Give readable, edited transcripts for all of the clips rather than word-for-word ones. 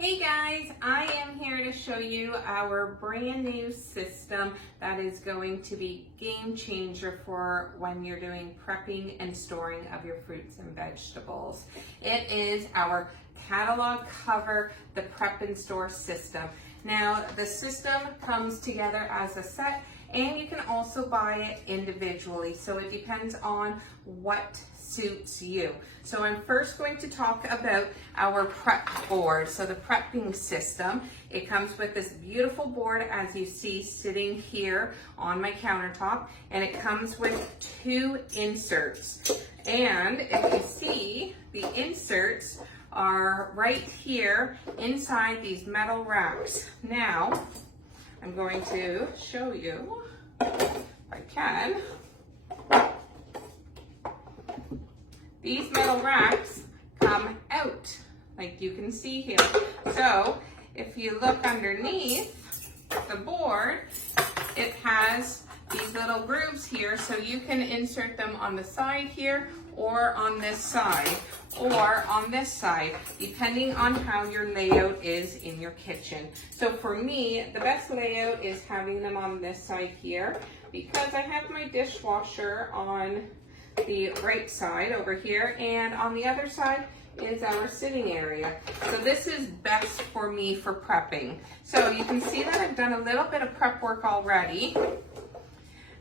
Hey guys, I am here to show you our brand new system that is going to be game changer for when you're doing prepping and storing of your fruits and vegetables. It is our catalog cover, the prep and store system. Now the system comes together as a set and you can also buy it individually, so it depends on what suits you. So I'm first going to talk about our prep board. So the prepping system, it comes with this beautiful board as you see sitting here on my countertop, and it comes with 2 inserts. And if you see, the inserts are right here inside these metal racks. Now, I'm going to show you, if I can. These metal racks come out, like you can see here. So if you look underneath the board, it has these little grooves here, so you can insert them on the side here, or on this side, or on this side, depending on how your layout is in your kitchen. So for me, the best layout is having them on this side here, because I have my dishwasher on the right side over here, and on the other side is our sitting area. So this is best for me for prepping. So you can see that I've done a little bit of prep work already,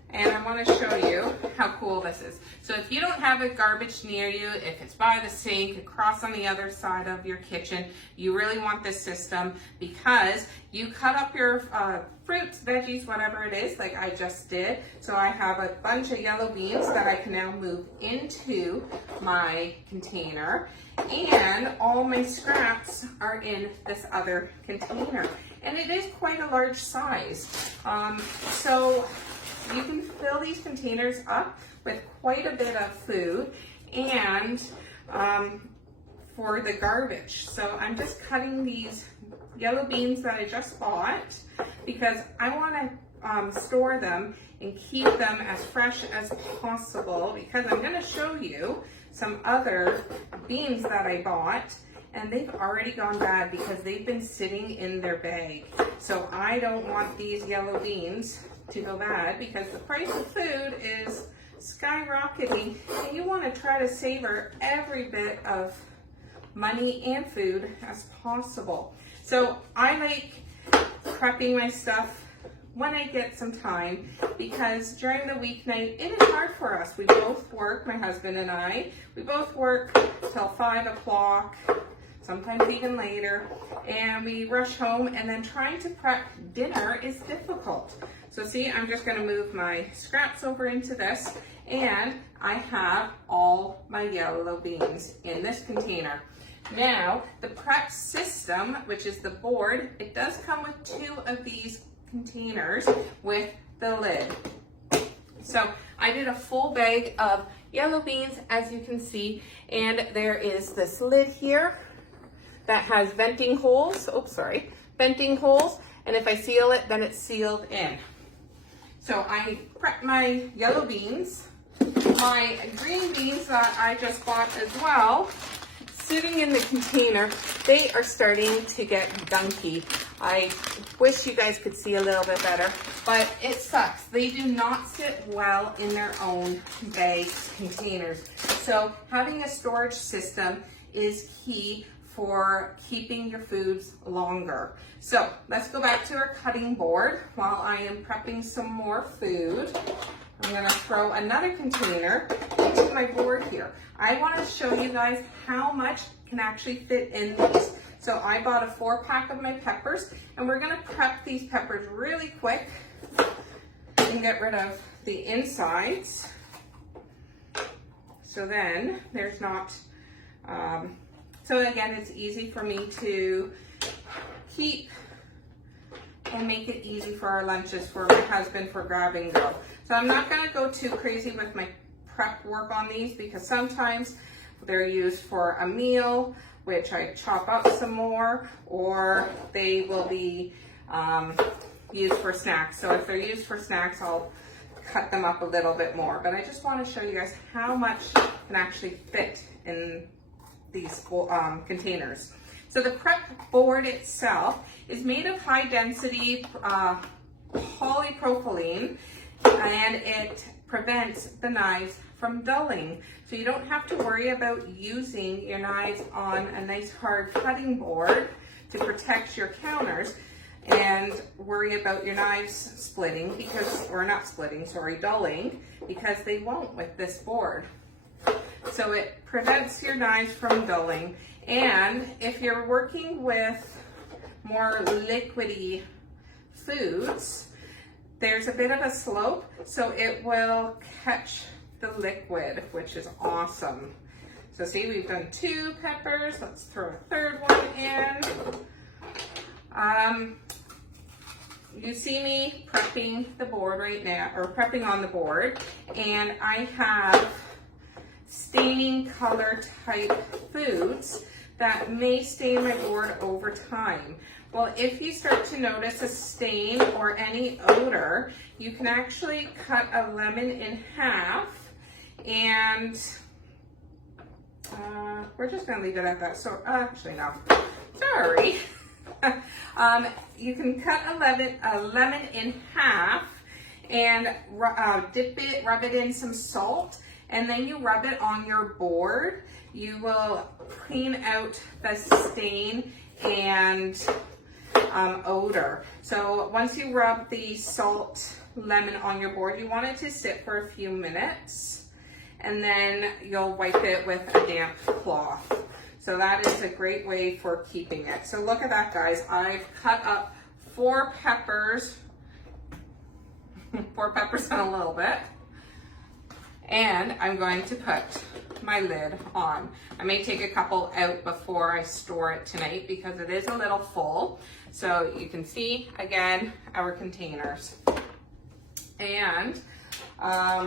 and I want to show you how cool this is. So if you don't have a garbage near you, if it's by the sink, across on the other side of your kitchen, you really want this system, because you cut up your fruits, veggies, whatever it is, like I just did. So I have a bunch of yellow beans that I can now move into my container, and all my scraps are in this other container. And it is quite a large size. So you can fill these containers up with quite a bit of food and for the garbage. So I'm just cutting these yellow beans that I just bought because I want to store them and keep them as fresh as possible, because I'm going to show you some other beans that I bought and they've already gone bad because they've been sitting in their bag. So I don't want these yellow beans to go bad, because the price of food is skyrocketing and you want to try to savor every bit of money and food as possible. So I like prepping my stuff when I get some time, because during the weeknight it is hard for us. We both work, my husband and I, we both work till 5 o'clock, sometimes even later, and we rush home, and then trying to prep dinner is difficult. So see, I'm just going to move my scraps over into this, and I have all my yellow beans in this container. Now, the prep system, which is the board, it does come with 2 of these containers with the lid. So I did a full bag of yellow beans, as you can see, and there is this lid here that has venting holes, venting holes, and if I seal it, then it's sealed in. So I prep my yellow beans, my green beans that I just bought as well, sitting in the container. They are starting to get gunky. I wish you guys could see a little bit better, but it sucks. They do not sit well in their own bags, containers. So having a storage system is key for keeping your foods longer. So let's go back to our cutting board while I am prepping some more food. I'm gonna throw another container into my board here. I wanna show you guys how much can actually fit in these. So I bought a 4-pack of my peppers, and we're gonna prep these peppers really quick and get rid of the insides. So then there's not, so again, it's easy for me to keep and make it easy for our lunches for my husband for grab and go. So I'm not gonna go too crazy with my prep work on these, because sometimes they're used for a meal, which I chop up some more, or they will be used for snacks. So if they're used for snacks, I'll cut them up a little bit more. But I just wanna show you guys how much can actually fit in these containers. So the prep board itself is made of high density polypropylene, and it prevents the knives from dulling. So you don't have to worry about using your knives on a nice hard cutting board to protect your counters and worry about your knives splitting dulling, because they won't with this board. So it prevents your knives from dulling. And if you're working with more liquidy foods, there's a bit of a slope, so it will catch the liquid, which is awesome. So see, we've done 2 peppers. Let's throw a third one in. You see me prepping the board right now, or prepping on the board, and I have staining color type foods that may stain my board over time. Well, if you start to notice a stain or any odor, you can actually cut a lemon in half, and we're just gonna leave it at that. So actually no, sorry. You can cut a lemon in half and dip it, rub it in some salt, and then you rub it on your board. You will clean out the stain and odor. So once you rub the salt lemon on your board, you want it to sit for a few minutes, and then you'll wipe it with a damp cloth. So that is a great way for keeping it. So look at that, guys. I've cut up 4 peppers, 4 peppers and a little bit, and I'm going to put my lid on. I may take a couple out before I store it tonight because it is a little full. So you can see, again, our containers. And I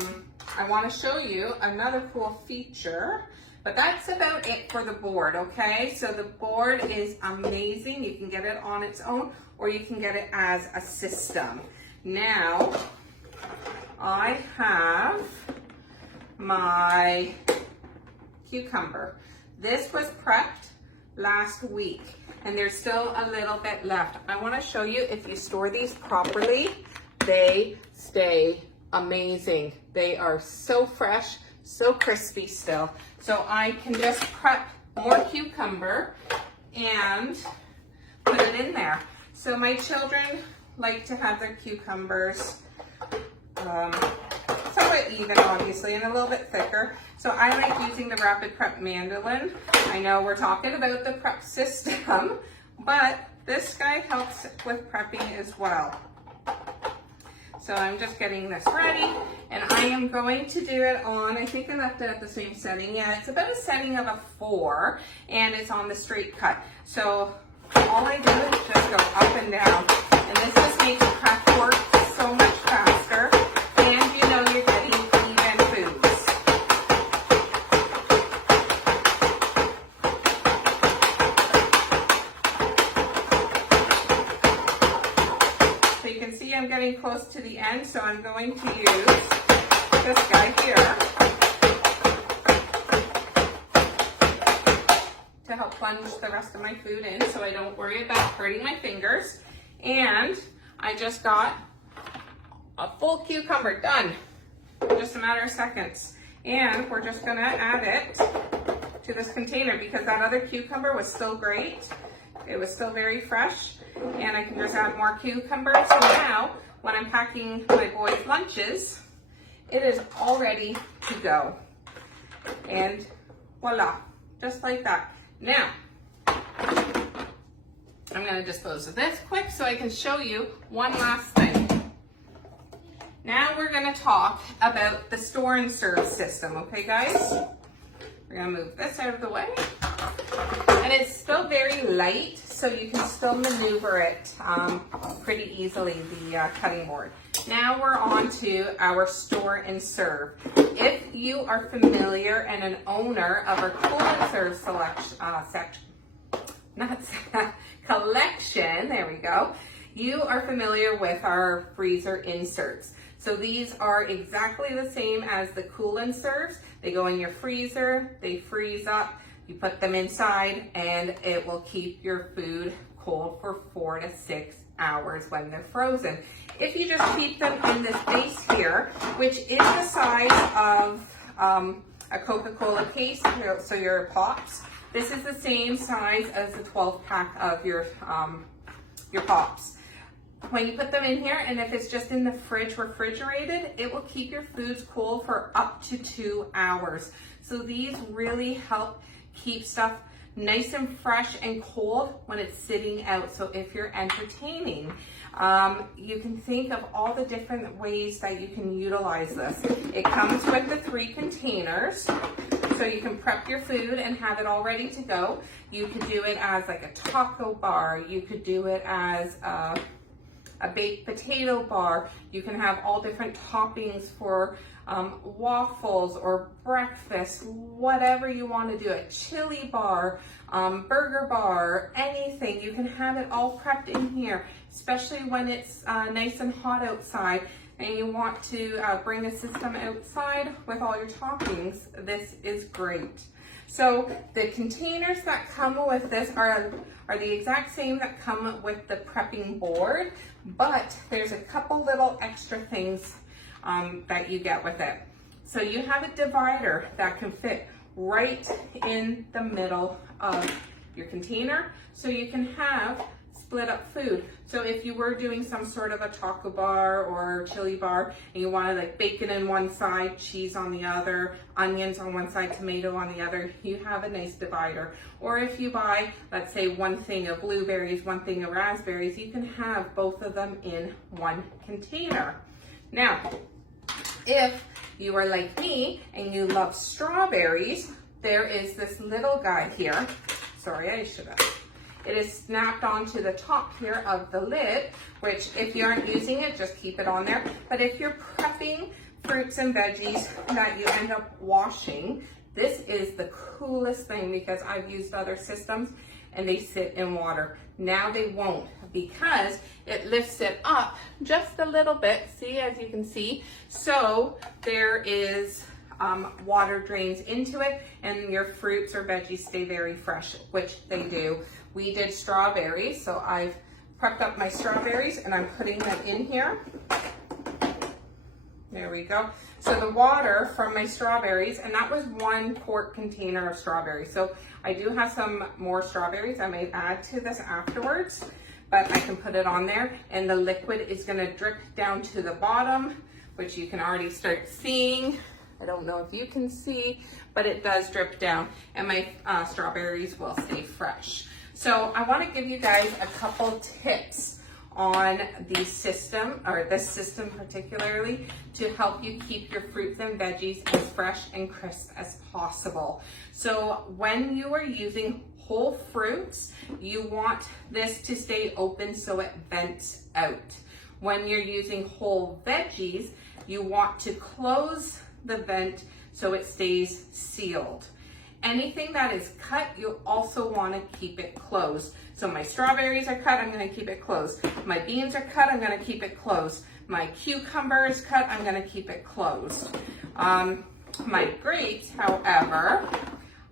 want to show you another cool feature, but that's about it for the board, okay? So the board is amazing. You can get it on its own, or you can get it as a system. Now, I have my cucumber. This was prepped last week, and there's still a little bit left. I want to show you, if you store these properly, they stay amazing. They are so fresh, so crispy still. So I can just prep more cucumber and put it in there. So my children like to have their cucumbers somewhat even, obviously, and a little bit thicker. So I like using the Rapid Prep mandolin. I know we're talking about the prep system, but this guy helps with prepping as well. So I'm just getting this ready, and I am going to do it on, I think I left it at the same setting. Yeah, it's about a setting of a 4, and it's on the straight cut. So all I do is just go up and down, and this just makes prep work so much faster, and you know you're getting even foods. So you can see I'm getting close to the end, so I'm going to use this guy here to help plunge the rest of my food in so I don't worry about hurting my fingers. And I just got a full cucumber done in just a matter of seconds. And we're just gonna add it to this container because that other cucumber was still great. It was still very fresh, and I can just add more cucumber. So now when I'm packing my boys' lunches, it is all ready to go. And voila, just like that. Now, I'm gonna dispose of this quick so I can show you one last thing. Now we're gonna talk about the store and serve system, okay guys? We're gonna move this out of the way. And it's still very light, so you can still maneuver it pretty easily, the cutting board. Now we're on to our store and serve. If you are familiar and an owner of our cool and serve collection, there we go, you are familiar with our freezer inserts. So these are exactly the same as the cool and serves. They go in your freezer, they freeze up. You put them inside and it will keep your food cold for 4 to 6 hours when they're frozen. If you just keep them in this base here, which is the size of a Coca-Cola case, so your pops, this is the same size as the 12 pack of your pops. When you put them in here, and if it's just in the fridge refrigerated, it will keep your foods cool for up to 2 hours. So these really help keep stuff nice and fresh and cold when it's sitting out. So if you're entertaining, you can think of all the different ways that you can utilize this. It comes with the 3 containers, so you can prep your food and have it all ready to go. You could do it as like a taco bar. You could do it as a baked potato bar. You can have all different toppings for waffles or breakfast, whatever you want to do, a chili bar, burger bar, anything. You can have it all prepped in here, especially when it's nice and hot outside and you want to bring the system outside with all your toppings. This is great. So the containers that come with this are the exact same that come with the prepping board, but there's a couple little extra things that you get with it. So you have a divider that can fit right in the middle of your container, so you can have split up food. So if you were doing some sort of a taco bar or chili bar and you wanted like bacon on one side, cheese on the other, onions on one side, tomato on the other, you have a nice divider. Or if you buy, let's say, one thing of blueberries, one thing of raspberries, you can have both of them in one container. Now, if you are like me and you love strawberries, there is this little guy here. Sorry, I should have. It is snapped onto the top here of the lid, which if you aren't using it, just keep it on there. But if you're prepping fruits and veggies that you end up washing, this is the coolest thing, because I've used other systems and they sit in water. Now they won't, because it lifts it up just a little bit. See, as you can see, so there is water drains into it and your fruits or veggies stay very fresh, which they do. We did strawberries, so I've prepped up my strawberries and I'm putting them in here. There we go. So the water from my strawberries, and that was 1 quart container of strawberries. So I do have some more strawberries I may add to this afterwards, but I can put it on there, and the liquid is gonna drip down to the bottom, which you can already start seeing. I don't know if you can see, but it does drip down, and my strawberries will stay fresh. So I want to give you guys a couple tips on the system, or this system particularly, to help you keep your fruits and veggies as fresh and crisp as possible. So when you are using whole fruits, you want this to stay open so it vents out. When you're using whole veggies, you want to close the vent so it stays sealed. Anything that is cut, you also want to keep it closed. So my strawberries are cut, I'm going to keep it closed. My beans are cut, I'm going to keep it closed. My cucumber is cut, I'm going to keep it closed. My grapes, however,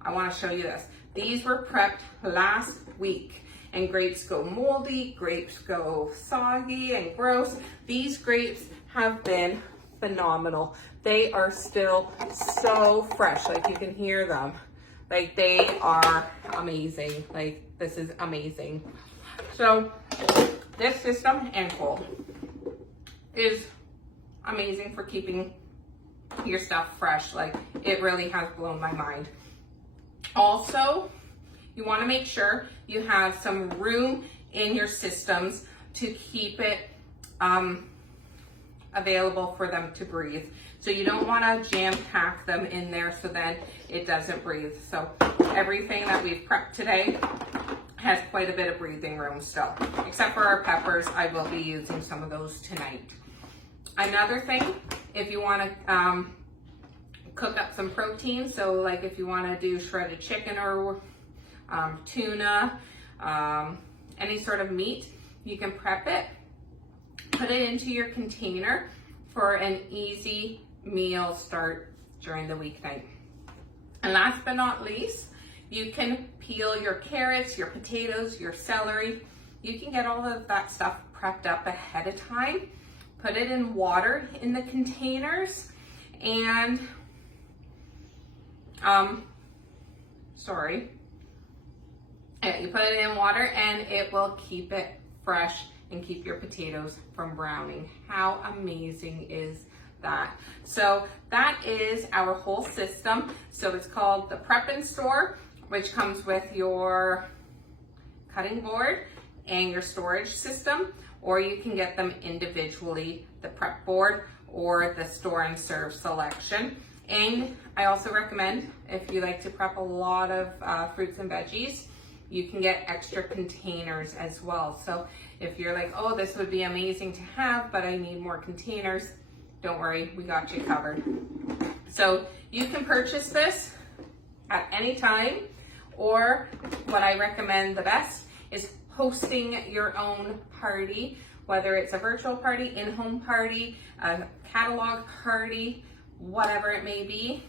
I want to show you this. These were prepped last week, and grapes go moldy, grapes go soggy and gross. These grapes have been phenomenal. They are still so fresh, like you can hear them. Like, they are amazing. Like, this is amazing. So this system and cold is amazing for keeping your stuff fresh. Like, it really has blown my mind. Also, you want to make sure you have some room in your systems to keep it available for them to breathe. So you don't want to jam pack them in there so then it doesn't breathe. So everything that we've prepped today has quite a bit of breathing room still, except for our peppers. I will be using some of those tonight. Another thing, if you want to cook up some protein, so like if you want to do shredded chicken or tuna, any sort of meat, you can prep it, put it into your container for an easy meal start during the weeknight. And last but not least, You can peel your carrots, your potatoes, your celery. You can get all of that stuff prepped up ahead of time. Put it in water in the containers and, you put it in water and it will keep it fresh and keep your potatoes from browning. How amazing is that? So that is our whole system. So it's called the Prep and Store, which comes with your cutting board and your storage system, or you can get them individually, the prep board or the store and serve selection. And I also recommend, if you like to prep a lot of fruits and veggies, you can get extra containers as well. So if you're like, oh, this would be amazing to have, but I need more containers, don't worry, we got you covered. So you can purchase this at any time, or what I recommend the best is hosting your own party, whether it's a virtual party, in-home party, a catalog party, whatever it may be.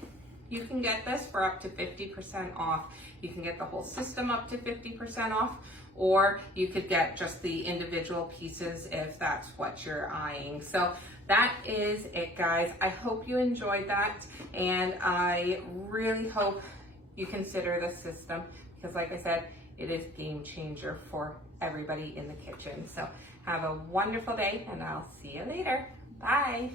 You can get this for up to 50% off. You can get the whole system up to 50% off, or you could get just the individual pieces if that's what you're eyeing. So that is it, guys. I hope you enjoyed that, and I really hope you consider this system, because like I said, it is game changer for everybody in the kitchen. So have a wonderful day, and I'll see you later. Bye.